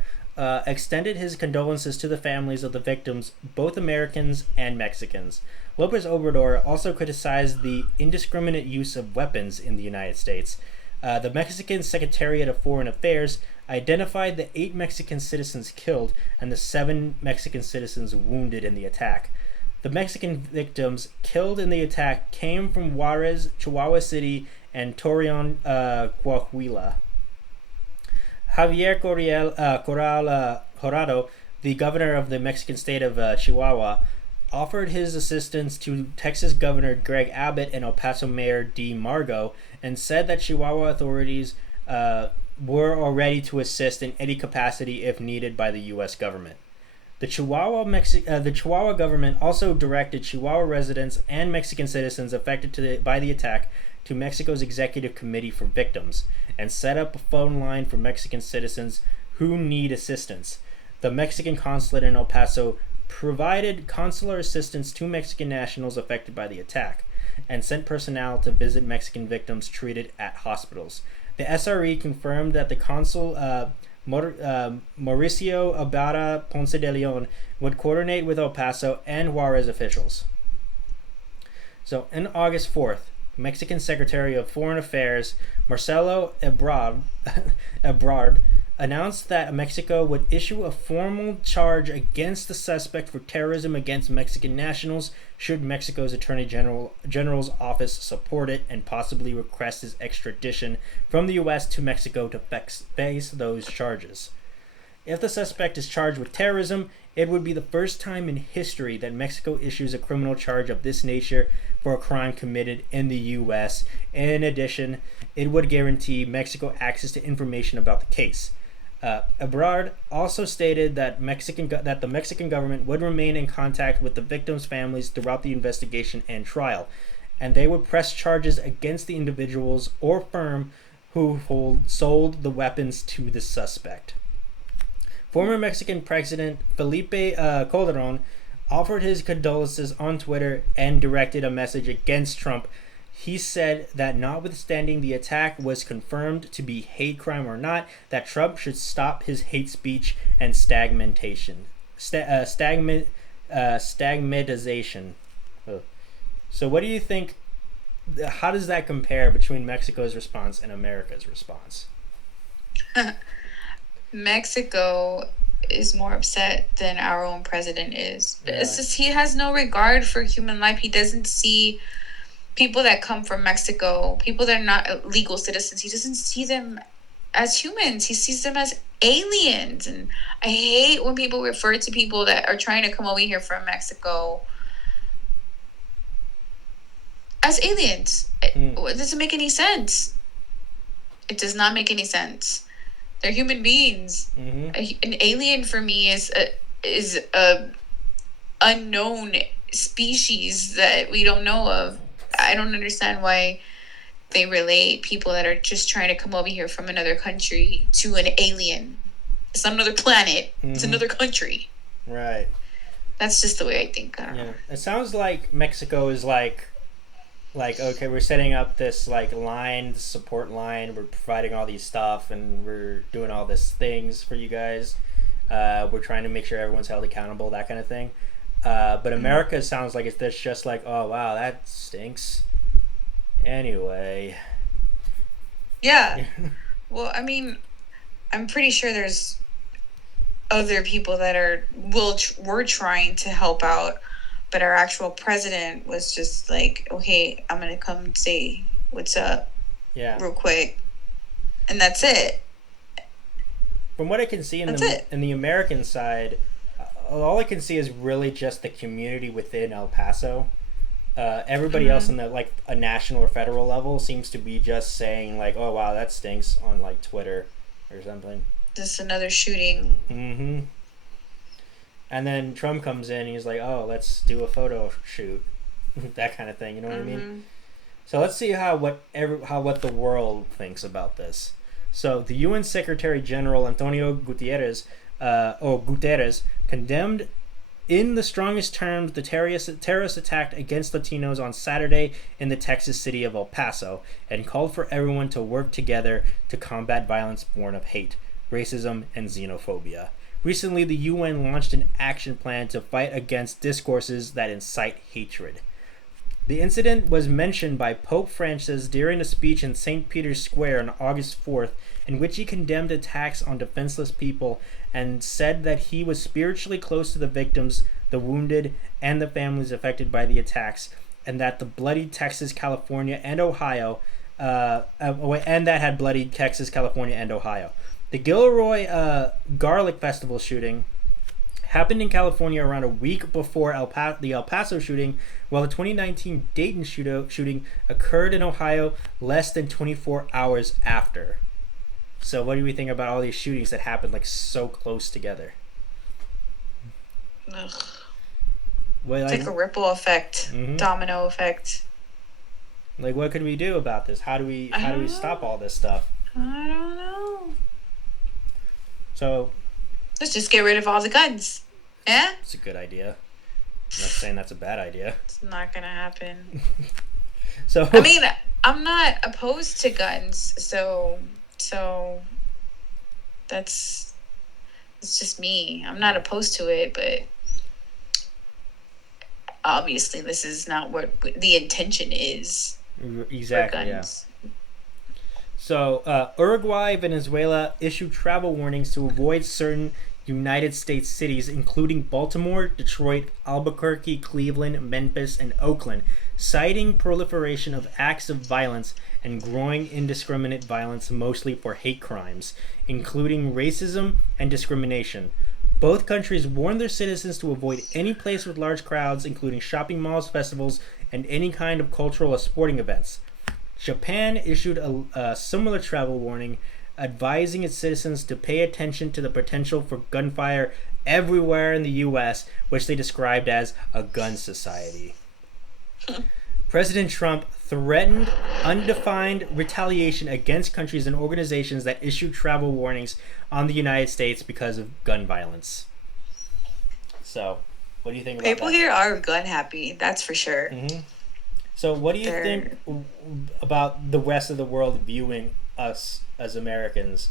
extended his condolences to the families of the victims, both Americans and Mexicans. López Obrador also criticized the indiscriminate use of weapons in the United States. The Mexican Secretariat of Foreign Affairs identified the 8 Mexican citizens killed and the 7 Mexican citizens wounded in the attack. The Mexican victims killed in the attack came from Juarez, Chihuahua City, and Torreon, Coahuila. Javier Corral, the governor of the Mexican state of Chihuahua, offered his assistance to Texas Governor Greg Abbott and El Paso Mayor Dee Margo, and said that Chihuahua authorities were ready to assist in any capacity if needed by the U.S. government. The Chihuahua government also directed Chihuahua residents and Mexican citizens affected by the attack to Mexico's Executive Committee for Victims and set up a phone line for Mexican citizens who need assistance. The Mexican consulate in El Paso provided consular assistance to Mexican nationals affected by the attack and sent personnel to visit Mexican victims treated at hospitals. The SRE confirmed that the consul Mauricio Ibarra Ponce de Leon would coordinate with El Paso and Juarez officials. So, on August 4th, Mexican Secretary of Foreign Affairs Marcelo Ebrard announced that Mexico would issue a formal charge against the suspect for terrorism against Mexican nationals should Mexico's Attorney General's office support it and possibly request his extradition from the U.S. to Mexico to face those charges. If the suspect is charged with terrorism, it would be the first time in history that Mexico issues a criminal charge of this nature for a crime committed in the U.S. In addition, it would guarantee Mexico access to information about the case. Ebrard also stated that the Mexican government would remain in contact with the victims' families throughout the investigation and trial, and they would press charges against the individuals or firm who sold the weapons to the suspect. Former Mexican President Felipe Calderon offered his condolences on Twitter and directed a message against Trump. He said that notwithstanding the attack was confirmed to be hate crime or not, that Trump should stop his hate speech and stigmatization. So what do you think, how does that compare between Mexico's response and America's response? Mexico is more upset than our own president is. Yeah. It's just he has no regard for human life. He doesn't see people that come from Mexico, people that are not legal citizens. He doesn't see them as humans. He sees them as aliens. And I hate when people refer to people that are trying to come over here from Mexico as aliens. It doesn't make any sense. It does not make any sense. They're human beings. Mm-hmm. An alien for me is a unknown species that we don't know of. I don't understand why they relate people that are just trying to come over here from another country to an alien. It's not another planet. Mm-hmm. It's another country. Right. That's just the way I think. I don't know. It sounds like Mexico is like okay, we're setting up this support line. We're providing all these stuff and we're doing all these things for you guys. We're trying to make sure everyone's held accountable, that kind of thing. But America sounds like it's just like, oh wow, that stinks. Anyway. Yeah. Well, I mean, I'm pretty sure there's other people that were trying to help out, but our actual president was just like, okay, I'm gonna come say what's up, real quick, and that's it. From what I can see in the American side, all I can see is really just the community within El Paso. Everybody else on a national or federal level seems to be just saying like, "Oh wow, that stinks" on Twitter or something. Just another shooting. Mm-hmm. And then Trump comes in and he's like, "Oh, let's do a photo shoot," that kind of thing. You know what I mean? So let's see what the world thinks about this. So the UN Secretary General Antonio Guterres condemned in the strongest terms the terrorist attack against Latinos on Saturday in the Texas city of El Paso and called for everyone to work together to combat violence born of hate, racism, and xenophobia. Recently, the UN launched an action plan to fight against discourses that incite hatred. The incident was mentioned by Pope Francis during a speech in St. Peter's Square on August 4th, in which he condemned attacks on defenseless people and said that he was spiritually close to the victims, the wounded, and the families affected by the attacks, and that the bloodied Texas, California, and Ohio, The Gilroy Garlic Festival shooting happened in California around a week before the El Paso shooting, while the 2019 Dayton shooting occurred in Ohio less than 24 hours after. So what do we think about all these shootings that happened so close together? Ugh. Well, It's like, like a ripple effect, mm-hmm. domino effect. Like, what could we do about this? I How do we don't stop know. all this stuff? I don't know. So Let's just get rid of all the guns. Yeah? it's a good idea. I'm not saying that's a bad idea. It's not gonna happen. So I mean, I'm not opposed to guns, so that's it's just me. I'm not opposed to it, but obviously this is not what the intention is for exactly, yeah. guns. So Uruguay, Venezuela issued travel warnings to avoid certain United States cities, including Baltimore, Detroit, Albuquerque, Cleveland, Memphis, and Oakland, citing proliferation of acts of violence and growing indiscriminate violence, mostly for hate crimes, including racism and discrimination. Both countries warned their citizens to avoid any place with large crowds, including shopping malls, festivals, and any kind of cultural or sporting events. Japan issued a similar travel warning, advising its citizens to pay attention to the potential for gunfire everywhere in the U.S., which they described as a gun society. President Trump threatened undefined retaliation against countries and organizations that issued travel warnings on the United States because of gun violence. So, what do you think about People that? here are gun happy, that's for sure. Mm-hmm. So, what do you think about the rest of the world viewing us as Americans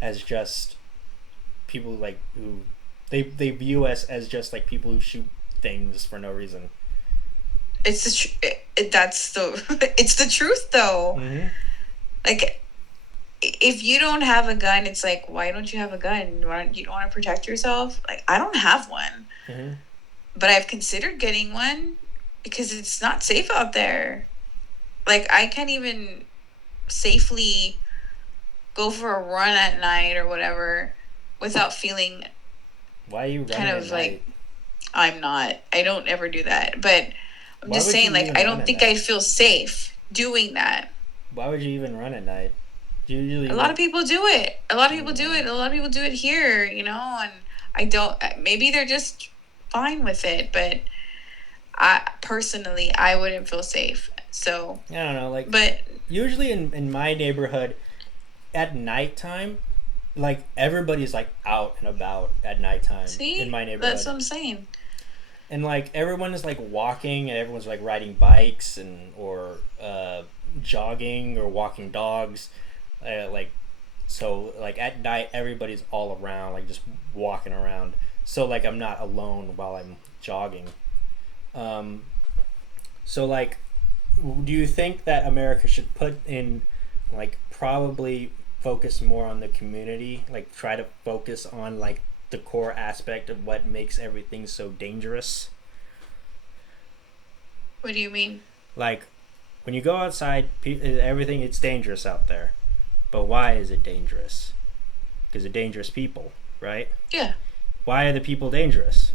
as just people like who they view us as just like people who shoot things for no reason? It's that's the it's the truth though. Mm-hmm. Like, if you don't have a gun, it's like, why don't you have a gun? You don't want to protect yourself? Like, I don't have one, Mm-hmm. but I've considered getting one because it's not safe out there. Like, I can't even safely go for a run at night or whatever without feeling Why are you running kind at of night? like, I don't ever do that. But I'm Why just would saying, you like, even I run don't at think night? I'd feel safe doing that. Why would you even run at night? Usually, A lot of people do it. A lot of people do Mm. it. A lot of people do it here, and I don't, maybe they're just fine with it, but I wouldn't feel safe. So, I don't know. Like but usually in my neighborhood, at nighttime, like everybody's like out and about at nighttime in see, my that's neighborhood. what I'm saying. And like everyone is like walking and everyone's like riding bikes and or jogging or walking dogs, like so like at night everybody's all around like just walking around, so like I'm not alone while I'm jogging. um so like do you think that America should put in like probably focus more on the community, like try to focus on like the core aspect of what makes everything so dangerous? What do you mean? Like when you go outside, everything it's dangerous out there. But why is it dangerous? Because of dangerous people, right? Yeah. Why are the people dangerous?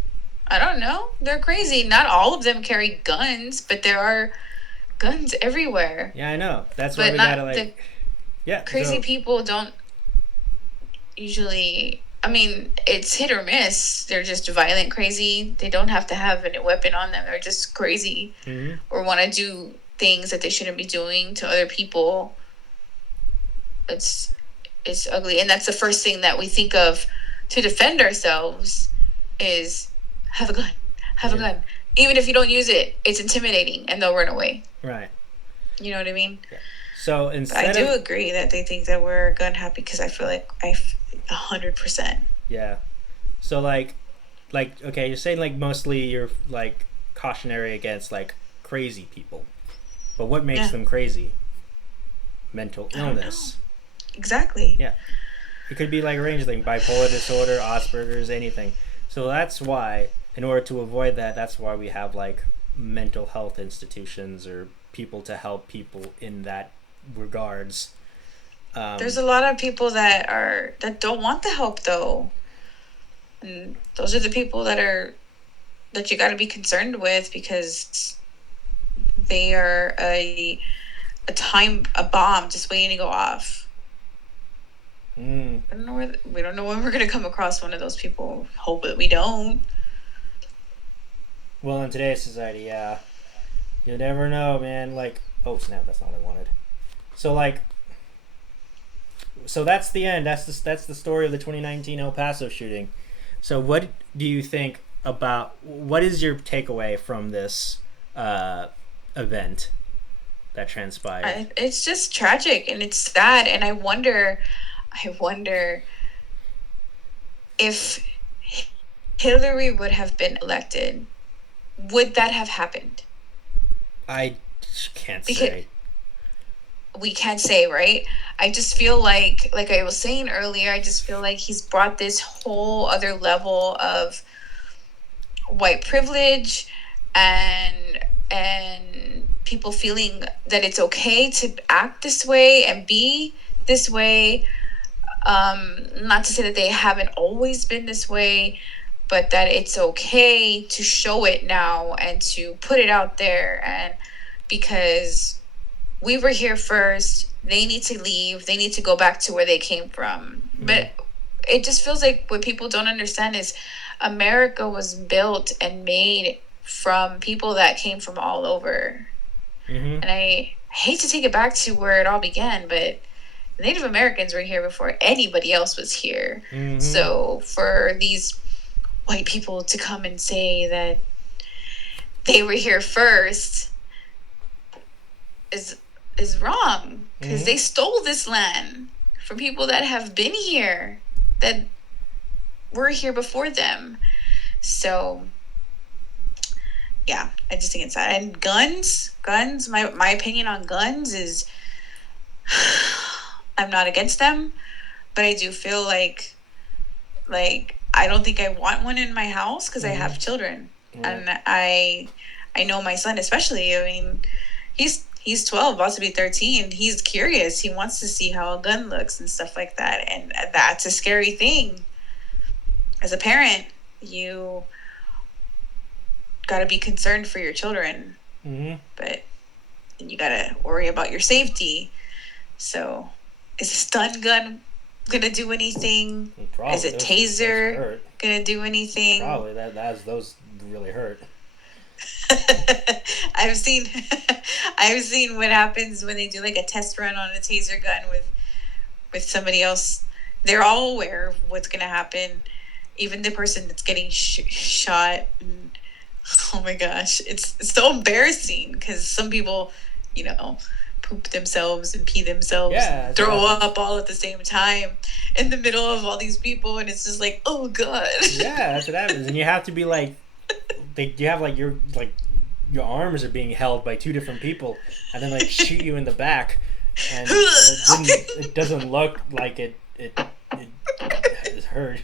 I don't know. They're crazy. Not all of them carry guns, but there are guns everywhere. Yeah, I know. That's why But we not gotta the like, yeah. crazy So people don't usually. I mean, it's hit or miss. They're just violent, crazy. They don't have to have a weapon on them. They're just crazy mhm. or want to do things that they shouldn't be doing to other people. It's it's ugly, and that's the first thing that we think of to defend ourselves is have a gun, have a Yeah. gun. Even if you don't use it, it's intimidating, and they'll run away. Right. You know what I mean? Yeah. So But I instead do of agree that they think that we're gun happy because I feel like 100%. yeah, so like okay, you're saying like mostly you're like cautionary against like crazy people, but what makes Yeah. them crazy? Mental I don't know. illness. Exactly. Yeah. It could be like a range of things, bipolar disorder, Asperger's, anything. So that's why, in order to avoid that, that's why we have like mental health institutions or people to help people in that regards. There's a lot of people that don't want the help though, and those are the people that you got to be concerned with because they are a bomb just waiting to go off. mm, I don't know we don't know when we're gonna come across one of those people. Hope that we don't. Well, in today's society, yeah, you never know, man. Like, oh snap, that's not what I wanted. So like, so that's the end. That's the story of the 2019 El Paso shooting. So what do you think about? What is your takeaway from this uh, event that transpired? It's just tragic and it's sad, and I wonder if Hillary would have been elected, would that have happened? I can't Because say. we can't say, right? I just feel like I was saying earlier, I just feel like he's brought this whole other level of white privilege and people feeling that it's okay to act this way and be this way. Not to say that they haven't always been this way, but that it's okay to show it now and to put it out there. And because we were here first, they need to leave, they need to go back to where they came from. Mm-hmm. But it just feels like what people don't understand is America was built and made from people that came from all over. Mm-hmm. And I hate to take it back to where it all began, but Native Americans were here before anybody else was here. Mm-hmm. So for these white people to come and say that they were here first is wrong, because Mm-hmm. they stole this land from people that have been here, that were here before them. So yeah, I just think it's sad. And guns, my opinion on guns is I'm not against them, but I do feel like I don't think I want one in my house because I Mm-hmm. have children. Yeah. And I know my son especially. I mean, he's 12, about to be 13. He's curious. He wants to see how a gun looks and stuff like that. And that's a scary thing. As a parent, you got to be concerned for your children, Mm-hmm. but you got to worry about your safety. So, is a stun gun gonna do anything? Is Probably a those taser hurt. gonna do anything? Probably that's those really hurt. I've seen I've seen what happens when they do like a test run on a taser gun with somebody else. They're all aware of what's gonna happen. Even the person that's getting shot. And, oh my gosh, it's so embarrassing because some people, you know, poop themselves and pee themselves Yeah, and that's what throw happens. up all at the same time in the middle of all these people, and it's just like, oh god. Yeah, that's what happens, and you have to be like, you have like your arms are being held by two different people, and then like shoot you in the back, and it doesn't look like it hurt.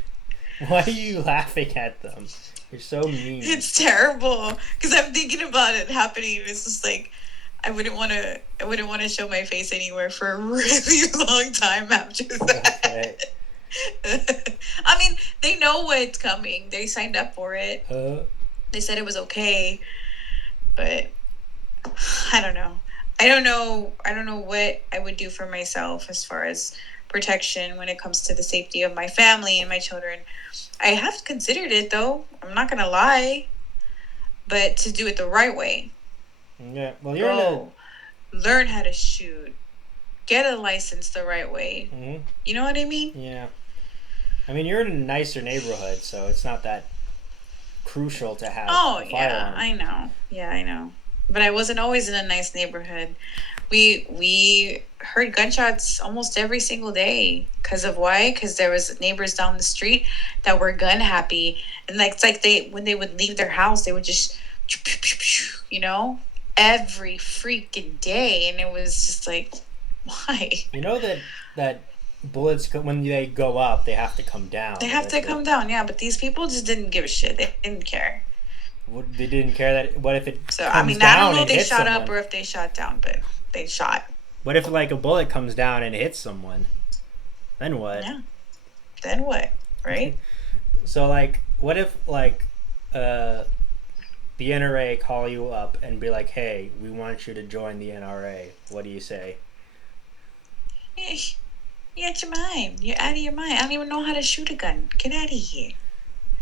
Why are you laughing at them? You're so mean. It's terrible because I'm thinking about it happening. It's just like I wouldn't want to show my face anywhere for a really long time after Okay. that. I mean, they know what's coming. They signed up for it. Uh, They said it was okay, but I don't know. I don't know what I would do for myself as far as protection when it comes to the safety of my family and my children. I have considered it though. I'm not gonna lie, but to do it the right way. yeah. Well, you're in a. Go learn how to shoot. Get a license the right way. Mhm. You know what I mean? Yeah. I mean, you're in a nicer neighborhood, so it's not that crucial to have Oh a yeah, firearm. I know. Yeah, I know. But I wasn't always in a nice neighborhood. We heard gunshots almost every single day. Cause of why? Cause there was neighbors down the street that were gun happy, and like it's like they when they would leave their house, they would just, you know, every freaking day, and it was just like, why? You know that bullets when they go up, they have to come down They have to eventually. come down, yeah. But these people just didn't give a shit. They didn't care. They didn't care that. What if it So I comes mean, I don't down know if and they hits shot up someone? or if they shot down, but they shot. What if like a bullet comes down and hits someone? Then what? Yeah. Then what? Right? So like, what if like, uh, the NRA call you up and be like, "Hey, we want you to join the NRA." What do you say? Eh, you're out your mind. You're out of your mind. I don't even know how to shoot a gun. Get out of here.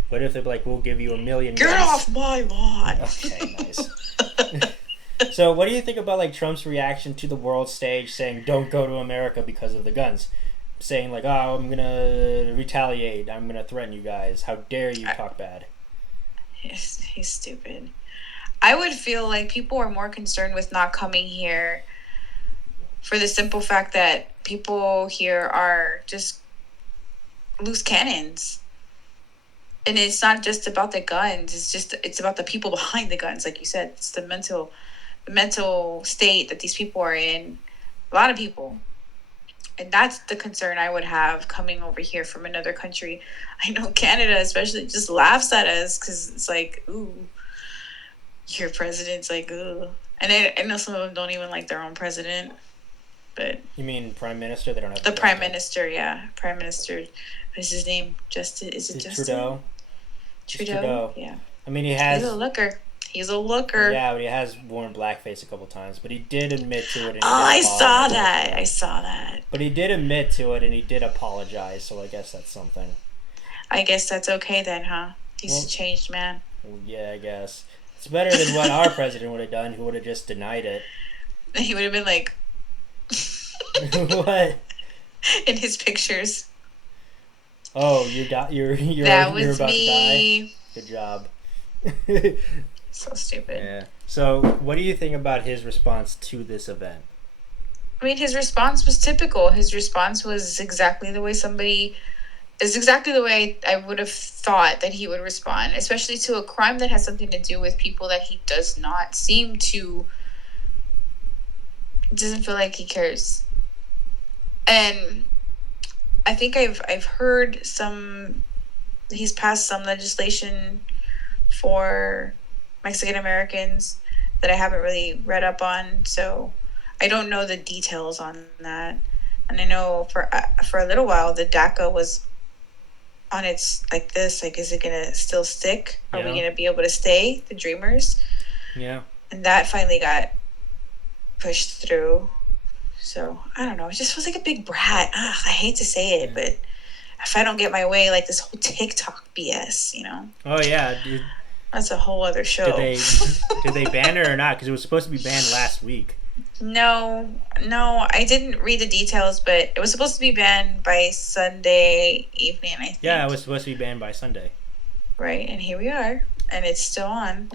What if they're like, we'll give you 1,000,000 Get guns? off my lawn. Okay, nice. So, what do you think about like Trump's reaction to the world stage, saying "Don't go to America because of the guns," saying like, "Oh, I'm gonna retaliate. I'm gonna threaten you guys. How dare you talk bad?" He's stupid. I would feel like people are more concerned with not coming here for the simple fact that people here are just loose cannons. And it's not just about the guns. It's about the people behind the guns, like you said. It's the mental state that these people are in. A lot of people. And that's the concern I would have coming over here from another country. I know Canada especially just laughs at us because it's like, ooh, your president's like, ooh. And I know some of them don't even like their own president. But You mean prime minister? They don't have the a prime president. minister, yeah. Prime minister, what is his name? Justin, is it Justin? Trudeau. Trudeau? Yeah. I mean, he He's a has. looker. He's a looker. Yeah, but he has worn blackface a couple times. But he did admit to it, and Oh, he did I saw apologize that. for I it. saw that. But he did admit to it, and he did apologize. So I guess that's something. I guess that's okay then, huh? He's a Well, changed man. yeah, I guess it's better than what our president would have done, who would have just denied it. He would have been like What? in his pictures. Oh, you're That you're was about to die. me. Good job. So stupid. Yeah. So, what do you think about his response to this event? I mean, his response was typical. His response was exactly the way I would have thought that he would respond, especially to a crime that has something to do with people that he does not seem to, doesn't feel like he cares. And I think I've heard he's passed some legislation for Mexican Americans that I haven't really read up on, so I don't know the details on that. And I know for a little while the DACA was on its like this, like is it gonna still stick? Are we Yeah. gonna be able to stay, the Dreamers? Yeah. And that finally got pushed through. So I don't know. It just feels like a big brat. Ugh, I hate to say it, but if I don't get my way, like this whole TikTok BS, Oh yeah. that's a whole other show. Did they ban it or not? Because it was supposed to be banned last week. No, I didn't read the details, but it was supposed to be banned by Sunday evening, I think. Yeah, it was supposed to be banned by Sunday. Right, and here we are, and it's still on.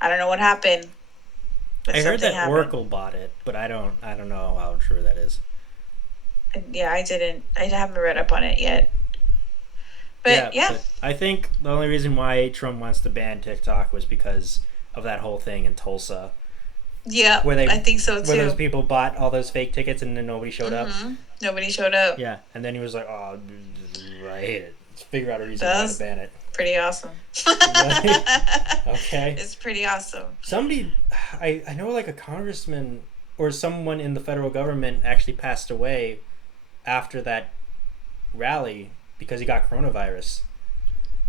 I don't know what happened. But I heard something that happened. Oracle bought it, but I don't know how true that is. Yeah, I haven't read up on it yet. But yeah. But I think the only reason why Trump wants to ban TikTok was because of that whole thing in Tulsa, Yeah, I think so too. where those people bought all those fake tickets and then nobody showed up. Nobody showed up. Yeah, and then he was like, "Oh, I hate it. Let's figure out a reason why to ban it." Pretty awesome. Okay. It's pretty awesome. Somebody, I know like a congressman or someone in the federal government actually passed away after that rally because he got coronavirus.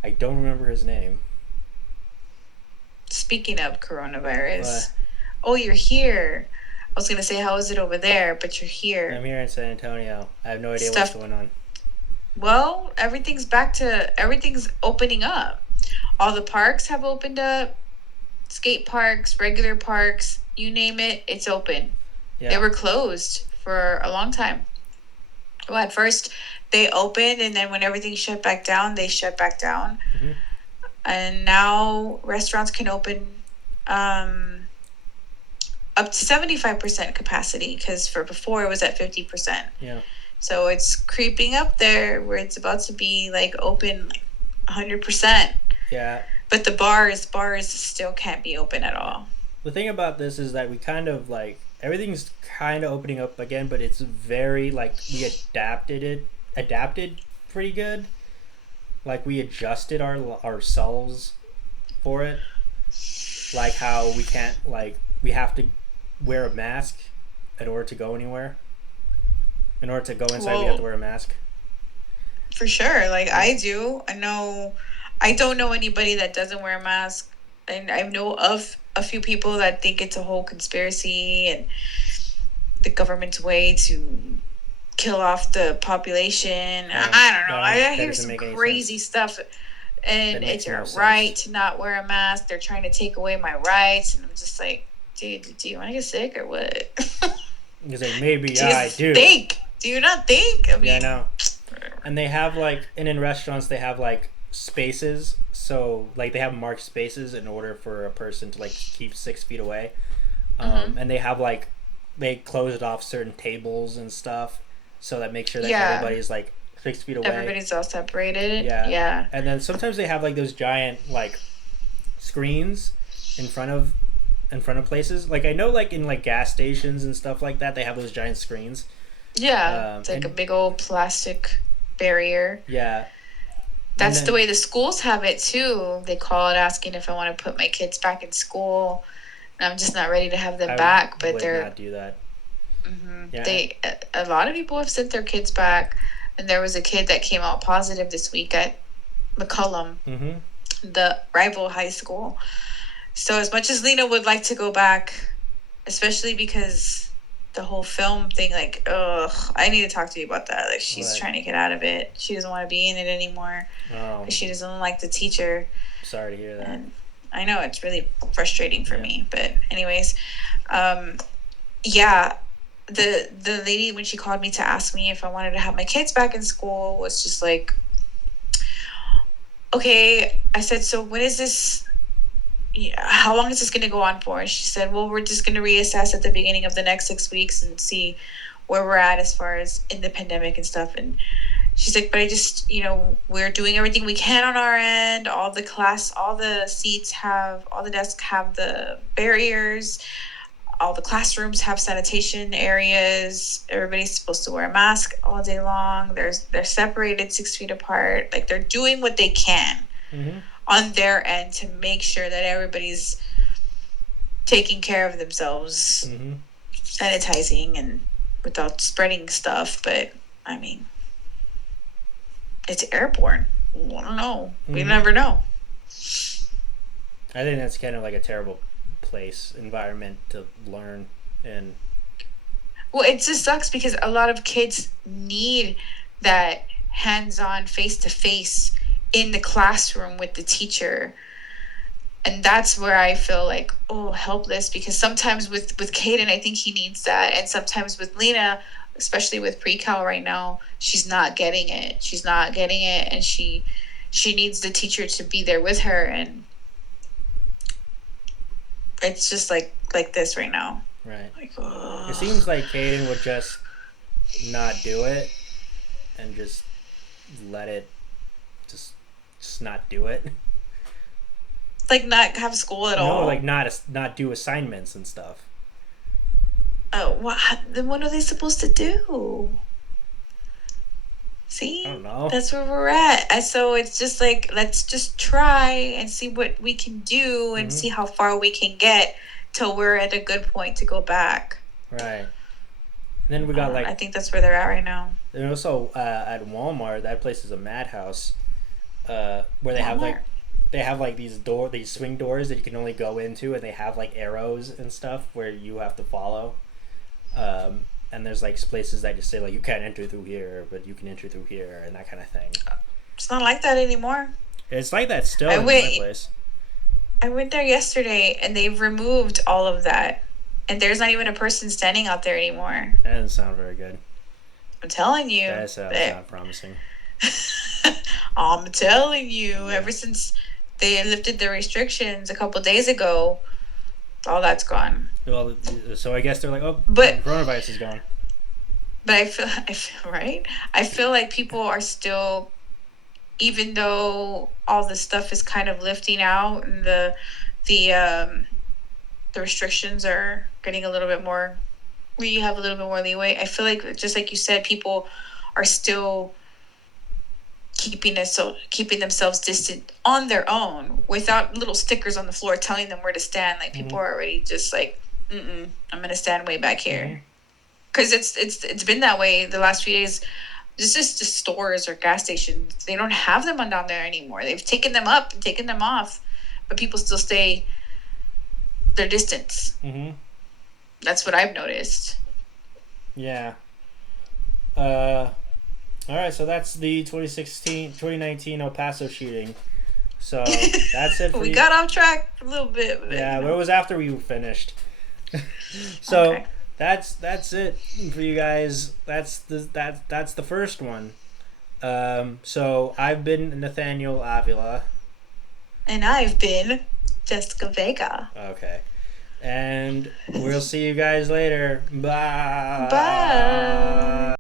I don't remember his name. Speaking of coronavirus, oh, you're here. I was gonna say, how is it over there? But you're here. I'm here in San Antonio. I have no idea Stuff- what's going on. Well, everything's opening up. All the parks have opened up. Skate parks, regular parks, you name it, it's open. Yeah. They were closed for a long time. Well, at first they opened, and then when everything shut back down, they shut back down. Mhm. And now restaurants can open up to 75% capacity, because for before it was at 50%. Yeah. So it's creeping up there where it's about to be like open like 100%. Yeah. But the bars still can't be open at all. The thing about this is that we kind of like everything's kind of opening up again, but it's very like we adapted pretty good. Like we adjusted ourselves for it. Like how we can't we have to wear a mask in order to go anywhere. In order to go inside, we have to wear a mask. For sure. Like I do. I don't know anybody that doesn't wear a mask. And I know of a few people that think it's a whole conspiracy and the government's way to kill off the population. I don't know. I hear some crazy stuff. And That it's makes no your sense. right to not wear a mask. They're trying to take away my rights. And I'm just like, dude, do you want to get sick or what? He's like, maybe Do you I do. think? Do you not think? I Yeah, I mean, know. And they have like, and in restaurants they have like spaces. So like they have marked spaces in order for a person to like keep 6 feet away. mm-hmm. And they have like they closed off certain tables and stuff, so that makes sure that Yeah. everybody's like 6 feet away. Everybody's all separated. Yeah, Yeah. and then sometimes they have like those giant like screens in front of places. Like I know, like in like gas stations and stuff like that, they have those giant screens. Yeah. It's like a And big old plastic barrier. yeah, and That's the then way the schools have it too. They call it asking if I want to put my kids back in school. And I'm just not ready to have them I back, but would they're not do that. Yeah. they a lot of people have sent their kids back, and there was a kid that came out positive this week at McCullum, Mm-hmm. the rival high school. So as much as Lena would like to go back, especially because the whole film thing, like, ugh, I need to talk to you about that. Like, she's What? trying to get out of it. She doesn't want to be in it anymore Oh, because she doesn't like the teacher. sorry to hear that. And I know it's really frustrating for Yeah. me, but anyways, um, yeah, the lady when she called me to ask me if I wanted to have my kids back in school was just like, okay. I said, so when is this? Yeah, how long is this going to go on for? And she said, well, we're just going to reassess at the beginning of the next 6 weeks and see where we're at as far as in the pandemic and stuff. And she's like, but I just, we're doing everything we can on our end. All the seats have, all the desks have the barriers. All the classrooms have sanitation areas. Everybody's supposed to wear a mask all day long. They're separated 6 feet apart. Like, they're doing what they can Mm-hmm. on their end to make sure that everybody's taking care of themselves, Mm-hmm. sanitizing and without spreading stuff. But I mean, it's airborne. I don't know. We Mm-hmm. never know. I think that's kind of like a terrible environment to learn in. Well, it just sucks because a lot of kids need that hands-on, face-to-face in the classroom with the teacher. And that's where I feel like, oh, helpless, because sometimes with Caden, I think he needs that, and sometimes with Lena, especially with pre-cal right now, she's not getting it. She's not getting it, and she needs the teacher to be there with her, and it's just like this right now. Right. Like, It seems like Caden would just not do it and just let it just not do it. like not have school at No, all. like not do assignments and stuff. Oh, then what are they supposed to do? I See, don't know. that's where we're at. And so it's just like, let's just try and see what we can do and Mm-hmm. see how far we can get till we're at a good point to go back. Right. And then we got I think that's where they're at right now. and also at Walmart, that place is a madhouse. Where they have like these swing doors that you can only go into, and they have like arrows and stuff where you have to follow. And there's like places that just say like you can't enter through here, but you can enter through here, and that kind of thing. It's not like that anymore. It's like that still in my place. I went there yesterday and they've removed all of that. And there's not even a person standing out there anymore. That doesn't sound very good. I'm telling you. That's not promising. I'm telling you, ever since they lifted the restrictions a couple days ago, all that's gone. Well, so I guess they're like, oh, But coronavirus is gone. But I feel right. I feel like people are still, even though all this stuff is kind of lifting out and the restrictions are getting a little bit more, we have a little bit more leeway. I feel like, just like you said, people are still keeping themselves distant on their own without little stickers on the floor telling them where to stand. Like, people are already just like, I'm gonna stand way back here. Because it's been that way the last few days. It's just stores or gas stations. They don't have them on down there anymore. They've taken them up and taken them off, but people still stay their distance. Mm-hmm. That's what I've noticed. Yeah. All right, so that's the 2019 El Paso shooting. So that's it for We you. got off track a little bit. But, Yeah, but it was after we finished. So Okay. that's it for you guys. That's the first one. So I've been Nathaniel Avila. And I've been Jessica Vega. Okay. And we'll see you guys later. Bye. Bye.